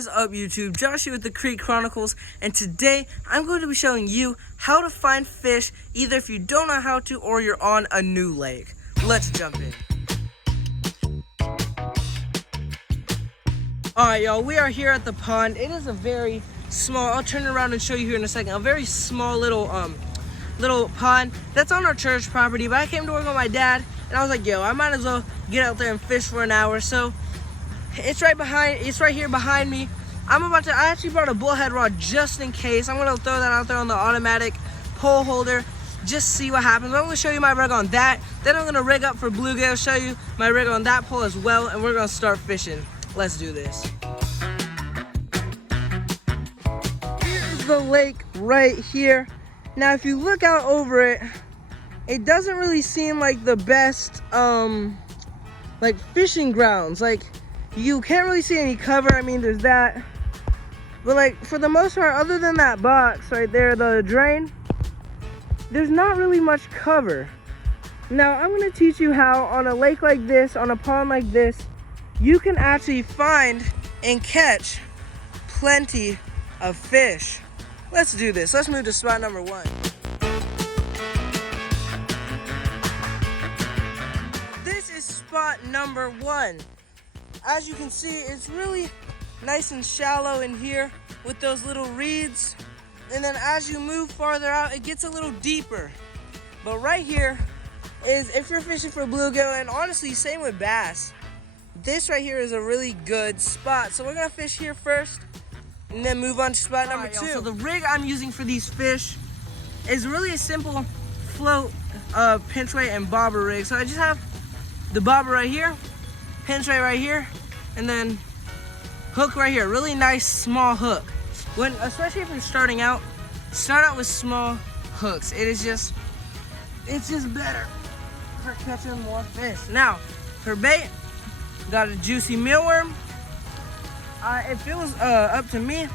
is up, YouTube? Josh here with the Creek Chronicles, and today I'm going to be showing you how to find fish, either if you don't know how to or you're on a new lake. Let's jump in. Alright, y'all, we are here at the pond. It is a very small, I'll turn it around and show you here in a second, a very small little pond that's on our church property. But I came to work with my dad, and I was like, yo, I might as well get out there and fish for an hour. So it's right here behind me. I actually brought a bullhead rod just in case. I'm gonna throw that out there on the automatic pole holder, just see what happens. I'm gonna show you my rig on that. Then I'm gonna rig up for bluegill, show you my rig on that pole as well, and we're gonna start fishing. Let's do this. Here's the lake right here. Now, if you look out over it, it doesn't really seem like the best, like fishing grounds. Like, you can't really see any cover. I mean, there's that. But like, for the most part, other than that box right there, the drain, there's not really much cover. Now, I'm gonna teach you how on a lake like this, on a pond like this, you can actually find and catch plenty of fish. Let's do this. Let's move to spot number 1. This is spot number 1. As you can see, it's really nice and shallow in here with those little reeds. And then as you move farther out, it gets a little deeper. But right here is, if you're fishing for bluegill, and honestly, same with bass, this right here is a really good spot. So we're gonna fish here first and then move on to spot number 2. So the rig I'm using for these fish is really a simple float, pinch weight, and bobber rig. So I just have the bobber right here, pinch right here, and then hook right here. Really nice small hook. Especially if you're starting out, start out with small hooks. It's just better for catching more fish. Now, for bait, got a juicy mealworm. If it was up to me,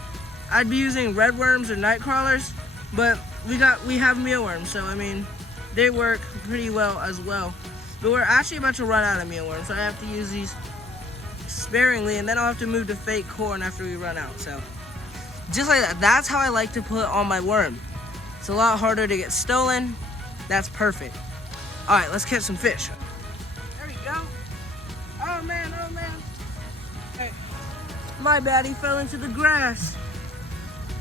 I'd be using red worms or night crawlers, but we have mealworms, so I mean, they work pretty well as well. But we're actually about to run out of mealworms, so I have to use these sparingly, and then I'll have to move to fake corn after we run out. So just like that, that's how I like to put on my worm. It's a lot harder to get stolen. That's perfect. All right, let's catch some fish. There we go. Oh man, oh man. Hey, my bad, he fell into the grass.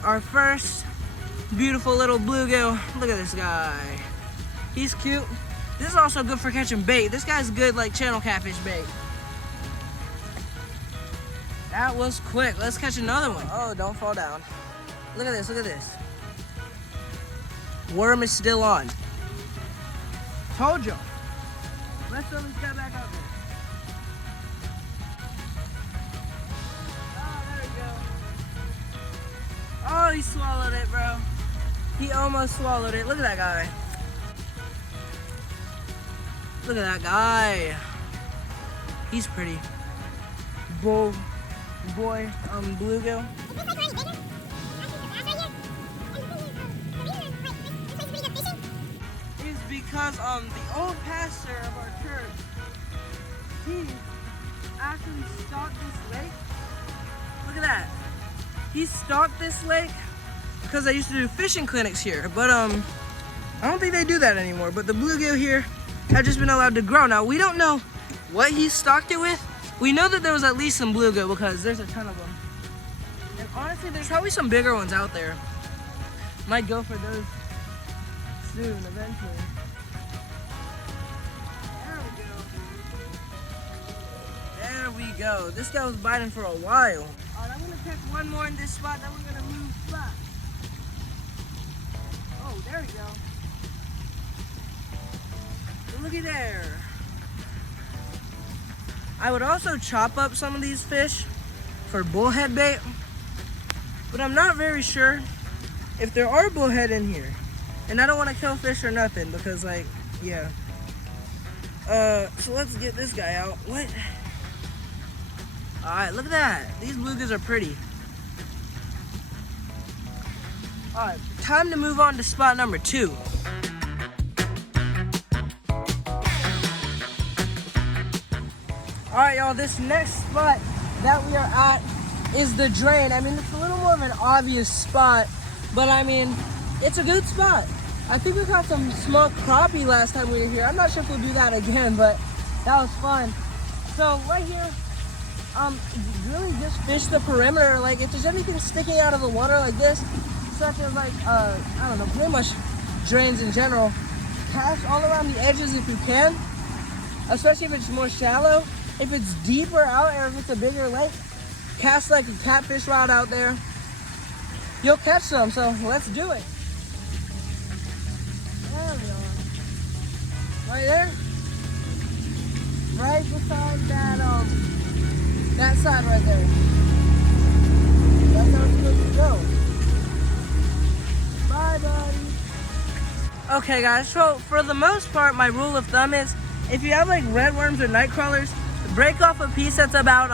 Our first beautiful little bluegill. Look at this guy. He's cute. This is also good for catching bait. This guy's good like channel catfish bait. That was quick. Let's catch another one. Oh, don't fall down. Look at this, look at this. Worm is still on. Told you. Let's throw this guy back out there. Oh, there we go. Oh, he swallowed it, bro. He almost swallowed it. Look at that guy. Look at that guy. He's pretty. Boy, bluegill. Is because the old pastor of our church, he actually stocked this lake. Look at that. He stocked this lake because they used to do fishing clinics here, but I don't think they do that anymore. But the bluegill here have just been allowed to grow. Now, we don't know what he stocked it with. We know that there was at least some bluegill because there's a ton of them. And honestly, there's probably some bigger ones out there. Might go for those soon, eventually. There we go. This guy was biting for a while. All right, I'm gonna catch one more in this spot, then we're gonna move spot. Oh, there we go. Looky there. I would also chop up some of these fish for bullhead bait, but I'm not very sure if there are bullhead in here. And I don't want to kill fish or nothing because, like, yeah. So let's get this guy out. What? All right, look at that. These bluegills are pretty. All right, time to move on to spot number 2. All right, y'all, this next spot that we are at is the drain. I mean, it's a little more of an obvious spot, but I mean, it's a good spot. I think we caught some small crappie last time we were here. I'm not sure if we'll do that again, but that was fun. So right here, really just fish the perimeter. Like if there's anything sticking out of the water like this, such as like, I don't know, pretty much drains in general, cast all around the edges if you can, especially if it's more shallow. If it's deeper out or if it's a bigger lake, cast like a catfish rod out there. You'll catch some, so let's do it. There we are. Right there. Right beside that side right there. That's how it's supposed to go. Bye, buddy. Okay, guys, so for the most part, my rule of thumb is if you have like redworms or night crawlers, break off a piece that's about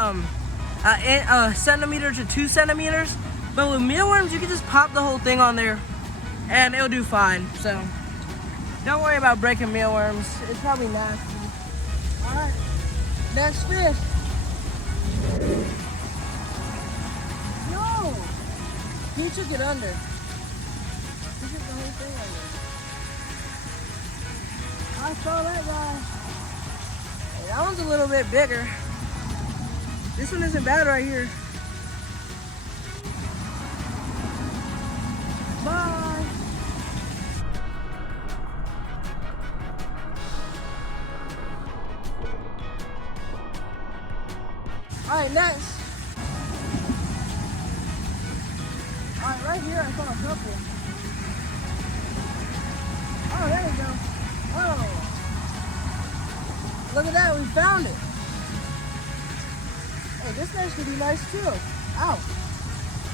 a centimeter to 2 centimeters. But with mealworms, you can just pop the whole thing on there and it'll do fine. So don't worry about breaking mealworms. It's probably nasty. All right, next fish. No, he took it under. He took the whole thing under. I saw that guy. Hey, that one's a little bit bigger. This one isn't bad right here. Bye. All right, next. All right, right here I saw a couple. Oh, there you go. Oh, look at that, we found it. Hey, this guy should be nice too. Ow.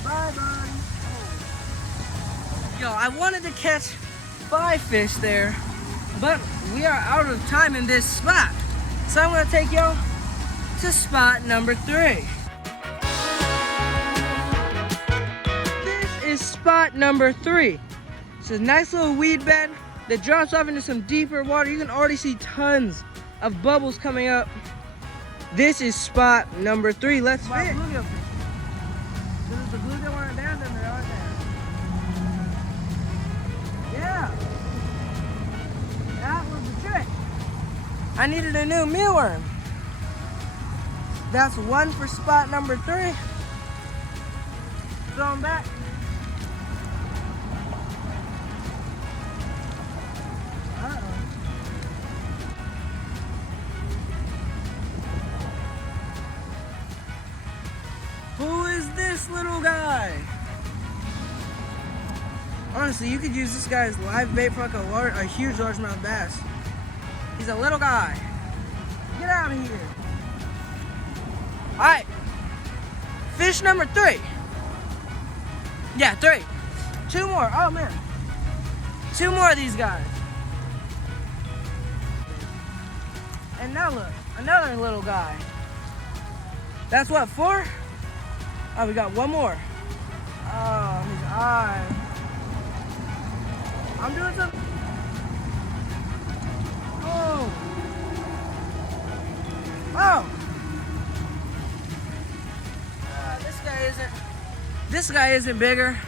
Bye, buddy. Yo, I wanted to catch 5 fish there, but we are out of time in this spot. So I'm gonna take y'all to spot number 3. This is spot number 3. It's a nice little weed bed that drops off into some deeper water. You can already see tons of bubbles coming up. This is spot number 3. Let's fish. This is the bluegill weren't down there, aren't there? Yeah. That was the trick. I needed a new mealworm. That's 1 for spot number 3. Throw them back. Who is this little guy? Honestly, you could use this guy as live bait for like a huge largemouth bass. He's a little guy. Get out of here. All right, fish number 3. Yeah, 3. 2 more, oh man. 2 more of these guys. And now look, another little guy. That's what, 4? Oh, we got 1 more. Oh, his eye. I'm doing something. Oh. Oh. This guy isn't bigger.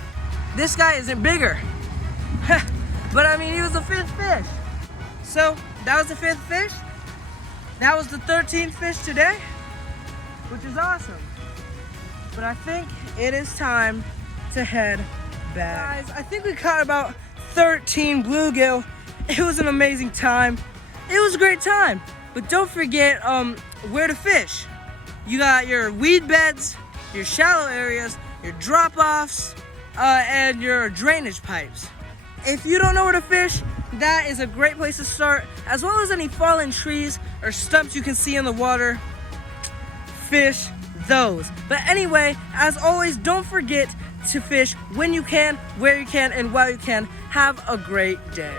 This guy isn't bigger. But I mean, he was the 5th fish. So that was the 5th fish. That was the 13th fish today, which is awesome. But I think it is time to head back. Guys, I think we caught about 13 bluegill. It was an amazing time. It was a great time. But don't forget where to fish. You got your weed beds, your shallow areas, your drop-offs, and your drainage pipes. If you don't know where to fish, that is a great place to start, as well as any fallen trees or stumps you can see in the water. Fish those. But anyway, as always, don't forget to fish when you can, where you can, and while you can. Have a great day.